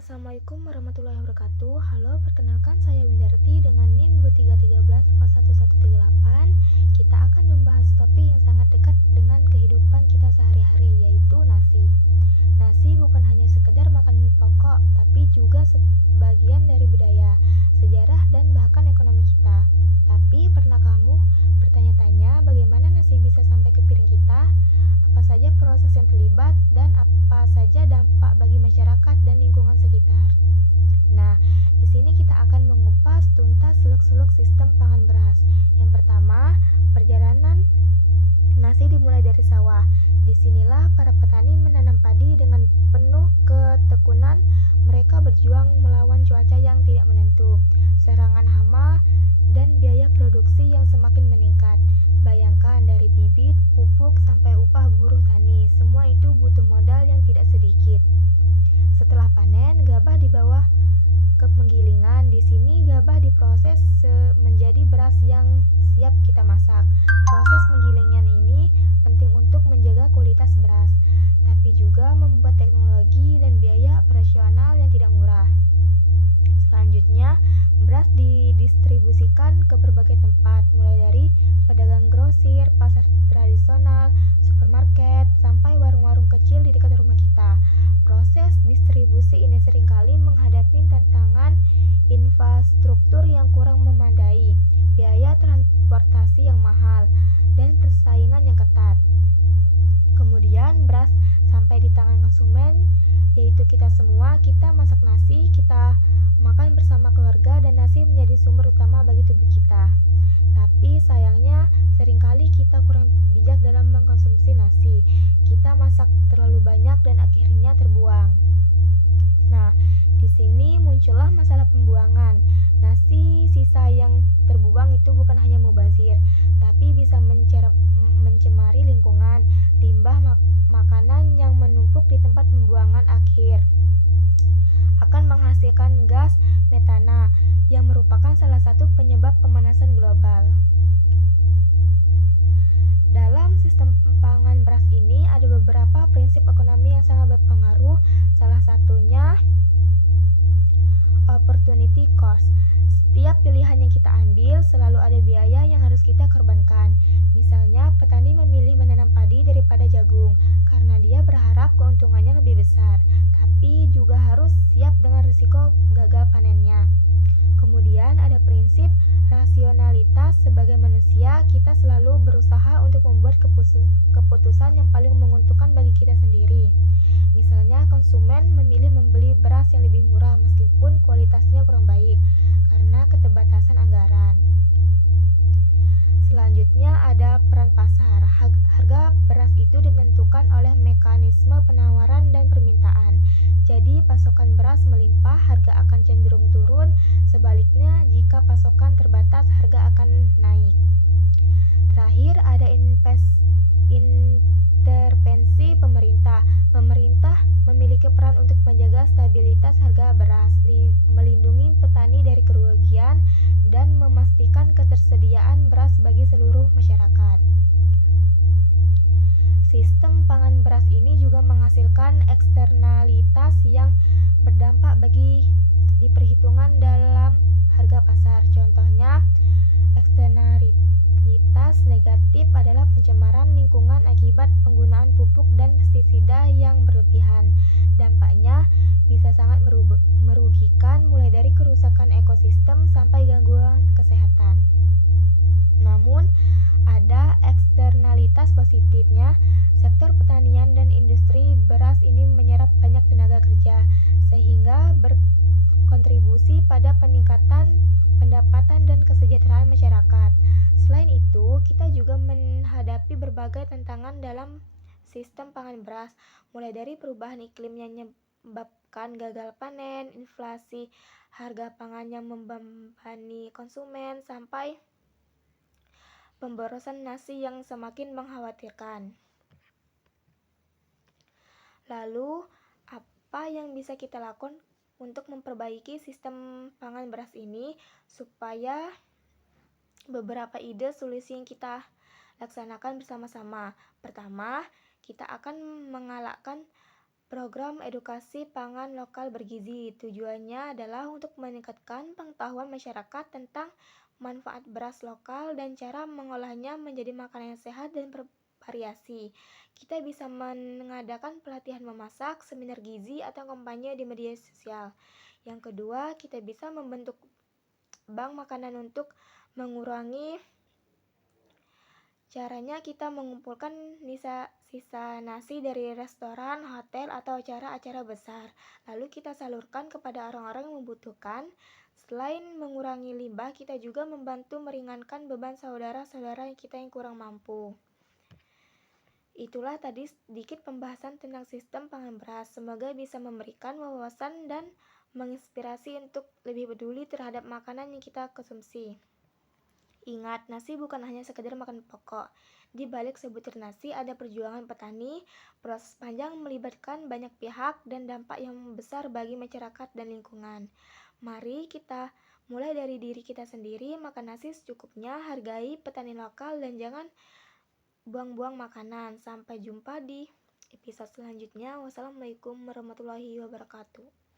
Assalamualaikum warahmatullahi wabarakatuh. Halo, perkenalkan saya Windarti dengan NIM 23134138. Kita akan membahas topik yang sangat dekat dengan kehidupan kita sehari-hari, yaitu nasi. Nasi bukan hanya sekedar makanan pokok, tapi juga sebagian dari budaya, sejarah, dan bahkan ekonomi kita. Tapi pernah kamu bertanya-tanya bagaimana nasi bisa sampai ke piring kita? Apa saja proses yang terlibat dan apa saja dampak bagi masyarakat dan lingkungan sekitar? Nah, di sini kita akan mengupas tuntas seluk-seluk sistem pangan beras. Yang pertama, perjalanan nasi dimulai dari sawah. Disinilah para petani menanam padi dengan penuh ketekunan. Mereka berjuang melawan cuaca yang tidak menentu, serangan hama, dan biaya produksi yang semakin meningkat. Bayangkan dari bibit, pupuk, sampai upah buruh tani, semua itu butuh modal yang tidak sedikit. Setelah panen, gabah dibawa ke penggilingan. Di sini gabah diproses menjadi beras yang siap kita masak. Proses penggilingan ini penting untuk menjaga kualitas beras, tapi juga membuat teknologi dan biaya operasional yang tidak murah. Selanjutnya, beras didistribusikan ke berbagai tempat, mulai dari pedagang grosir, pasar tradisional, supermarket, sampai warung-warung kecil di dekat rumah kita. Proses distribusi ini seringkali menghadapi tantangan infrastruktur yang kurang memadai, biaya transportasi yang mahal, dan persaingan yang ketat. Kemudian beras sampai di tangan konsumen, yaitu kita semua. Kita masak nasi, kita makan bersama keluarga, dan nasi menjadi sumber utama bagi tubuh kita. Tapi sayangnya seringkali kita kurang bijak dalam mengkonsumsi nasi. Kita masak terlalu banyak dan akhirnya terbuang. Nah, di sini muncullah masalah pembuangan. Nasi sisa yang terbuang itu bukan hanya mubazir, tapi bisa mencemari lingkungan. Limbah makanan yang menumpuk di tempat pembuangan akhir akan menghasilkan gas metana yang merupakan salah satu penyebab pemanasan global. Dalam sistem pangan beras ini ada beberapa prinsip ekonomi yang sangat berpengaruh. Salah satunya opportunity cost. Setiap pilihan yang kita ambil selalu ada biaya yang harus kita korbankan. Misalnya, petani memilih menanam padi daripada jagung karena dia berharap keuntungannya lebih besar, tapi juga harus siap dengan risiko gagal panennya. Kemudian ada prinsip rasionalitas. Sebagai manusia, kita selalu berusaha untuk membuat keputusan yang paling menguntungkan bagi kita sendiri. Misalnya, konsumen memilih membeli beras yang lebih murah meskipun kualitasnya kurang baik karena keterbatasan anggaran. Selanjutnya ada peran pasar. Harga beras itu ditentukan oleh mekanisme penawaran dan permintaan. Jadi pasokan beras melimpah, harga akan cenderung turun. Sebaliknya, jika pasokan terbatas, harga akan naik. Terakhir ada intervensi pemerintah. Pemerintah memiliki peran untuk menjaga stabilitas harga beras, melindungi petani dari kerugian, dan memastikan ketersediaan beras bagi seluruh masyarakat. Sistem pangan beras ini juga menghasilkan eksternalitas yang berdampak bagi diperhitungkan dalam harga pasar. Contohnya, eksternalitas negatif adalah pencemaran lingkungan akibat penggunaan pupuk dan pestisida yang berlebihan. Dampaknya bisa sangat merugikan, mulai dari kerusakan ekosistem sampai gangguan kesehatan. Namun, ada eksternalitas positifnya. Sektor pertanian dan industri beras ini menyerap banyak tenaga kerja, sehingga berkontribusi pada peningkatan pendapatan dan kesejahteraan masyarakat. Selain itu, kita juga menghadapi berbagai tantangan dalam sistem pangan beras, mulai dari perubahan iklim yang menyebabkan gagal panen, inflasi, harga pangan yang membebani konsumen, sampai pemborosan nasi yang semakin mengkhawatirkan. Lalu, apa yang bisa kita lakukan untuk memperbaiki sistem pangan beras ini? Supaya beberapa ide solusi yang kita laksanakan bersama-sama. Pertama, kita akan mengalahkan Program edukasi pangan lokal bergizi tujuannya adalah untuk meningkatkan pengetahuan masyarakat tentang manfaat beras lokal dan cara mengolahnya menjadi makanan yang sehat dan bervariasi. Kita bisa mengadakan pelatihan memasak, seminar gizi, atau kampanye di media sosial. Yang kedua, kita bisa membentuk bank makanan untuk mengurangi. Caranya kita mengumpulkan sisa nasi dari restoran, hotel, atau acara-acara besar. Lalu kita salurkan kepada orang-orang yang membutuhkan. Selain mengurangi limbah, kita juga membantu meringankan beban saudara-saudara kita yang kurang mampu. Itulah tadi sedikit pembahasan tentang sistem pangan beras. Semoga bisa memberikan wawasan dan menginspirasi untuk lebih peduli terhadap makanan yang kita konsumsi. Ingat, nasi bukan hanya sekedar makan pokok. Di balik sebutir nasi ada perjuangan petani, proses panjang melibatkan banyak pihak, dan dampak yang besar bagi masyarakat dan lingkungan. Mari kita mulai dari diri kita sendiri, makan nasi secukupnya, hargai petani lokal, dan jangan buang-buang makanan. Sampai jumpa di episode selanjutnya. Wassalamualaikum warahmatullahi wabarakatuh.